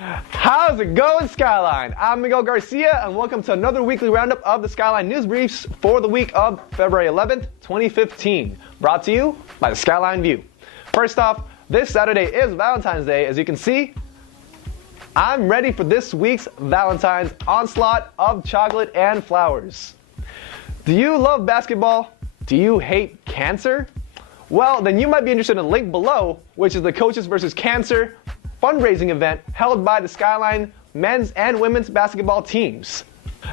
How's it going, Skyline? I'm Miguel Garcia, and welcome to another weekly roundup of the Skyline News Briefs for the week of February 11th, 2015, brought to you by the Skyline View. First off, this Saturday is Valentine's Day. As you can see, I'm ready for this week's Valentine's onslaught of chocolate and flowers. Do you love basketball? Do you hate cancer? Well, then you might be interested in the link below, which is the Coaches vs. Cancer fundraising event held by the Skyline men's and women's basketball teams.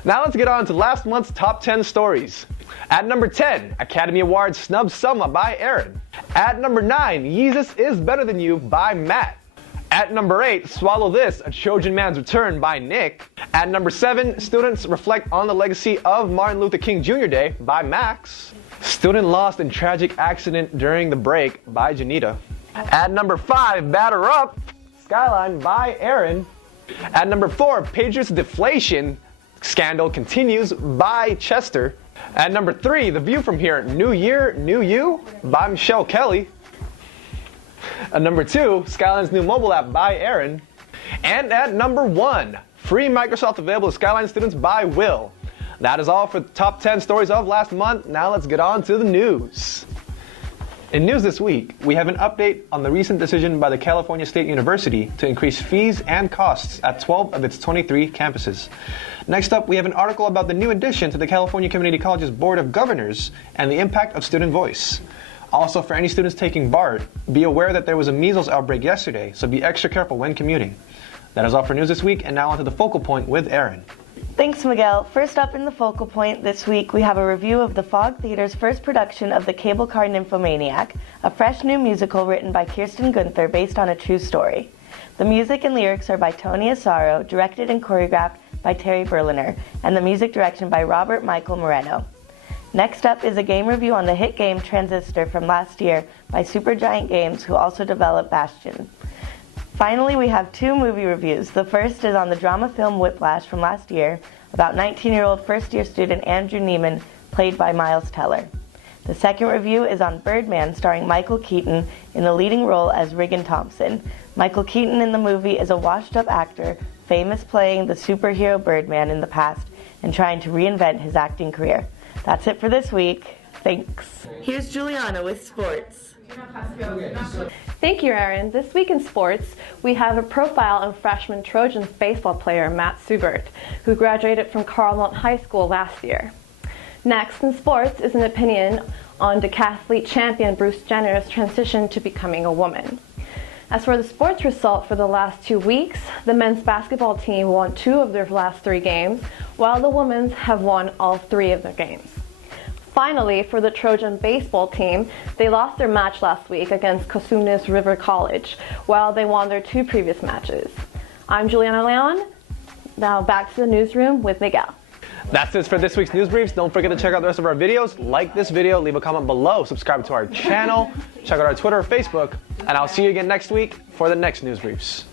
Now let's get on to last month's top 10 stories. At number 10, Academy Awards snub Selma by Aaron. At number 9, Yeezus is Better Than You by Matt. At number 8, Swallow This, A Trojan Man's Return by Nick. At number 7, Students Reflect on the Legacy of Martin Luther King Jr. Day by Max. Student Lost in Tragic Accident During the Break by Janita. At number 5, Batter Up, Skyline by Aaron. At number 4, Patriots Deflation Scandal Continues by Chester. At number 3, The View from Here, New Year, New You by Michelle Kelly. At number 2, Skyline's new mobile app by Aaron. And at number 1, free Microsoft available to Skyline students by Will. That is all for the top 10 stories of last month. Now let's get on to the news. In news this week, we have an update on the recent decision by the California State University to increase fees and costs at 12 of its 23 campuses. Next up, we have an article about the new addition to the California Community College's Board of Governors and the impact of student voice. Also, for any students taking BART, be aware that there was a measles outbreak yesterday, so be extra careful when commuting. That is all for news this week, and now on to the focal point with Aaron. Thanks, Miguel. First up in the focal point this week, we have a review of the Fog Theater's first production of The Cable Car Nymphomaniac, a fresh new musical written by Kirsten Gunther based on a true story. The music and lyrics are by Tony Asaro, directed and choreographed by Terry Berliner, and the music direction by Robert Michael Moreno. Next up is a game review on the hit game Transistor from last year by Supergiant Games, who also developed Bastion. Finally, we have 2 movie reviews. The first is on the drama film Whiplash from last year, about 19-year-old first-year student Andrew Neiman, played by Miles Teller. The second review is on Birdman, starring Michael Keaton in the leading role as Regan Thompson. Michael Keaton in the movie is a washed-up actor, famous playing the superhero Birdman in the past and trying to reinvent his acting career. That's it for this week. Thanks. Here's Juliana with sports. Thank you, Aaron. This week in sports, we have a profile on freshman Trojans baseball player Matt Subert, who graduated from Carlmont High School last year. Next in sports is an opinion on decathlete champion Bruce Jenner's transition to becoming a woman. As for the sports result for the last 2 weeks, the men's basketball team won 2 of their last 3 games, while the women's have won all 3 of their games. Finally, for the Trojan baseball team, they lost their match last week against Cosumnes River College, while they won their 2 previous matches. I'm Juliana Leon. Now back to the newsroom with Miguel. That's it for this week's news briefs. Don't forget to check out the rest of our videos. Like this video, leave a comment below, subscribe to our channel, check out our Twitter or Facebook, and I'll see you again next week for the next news briefs.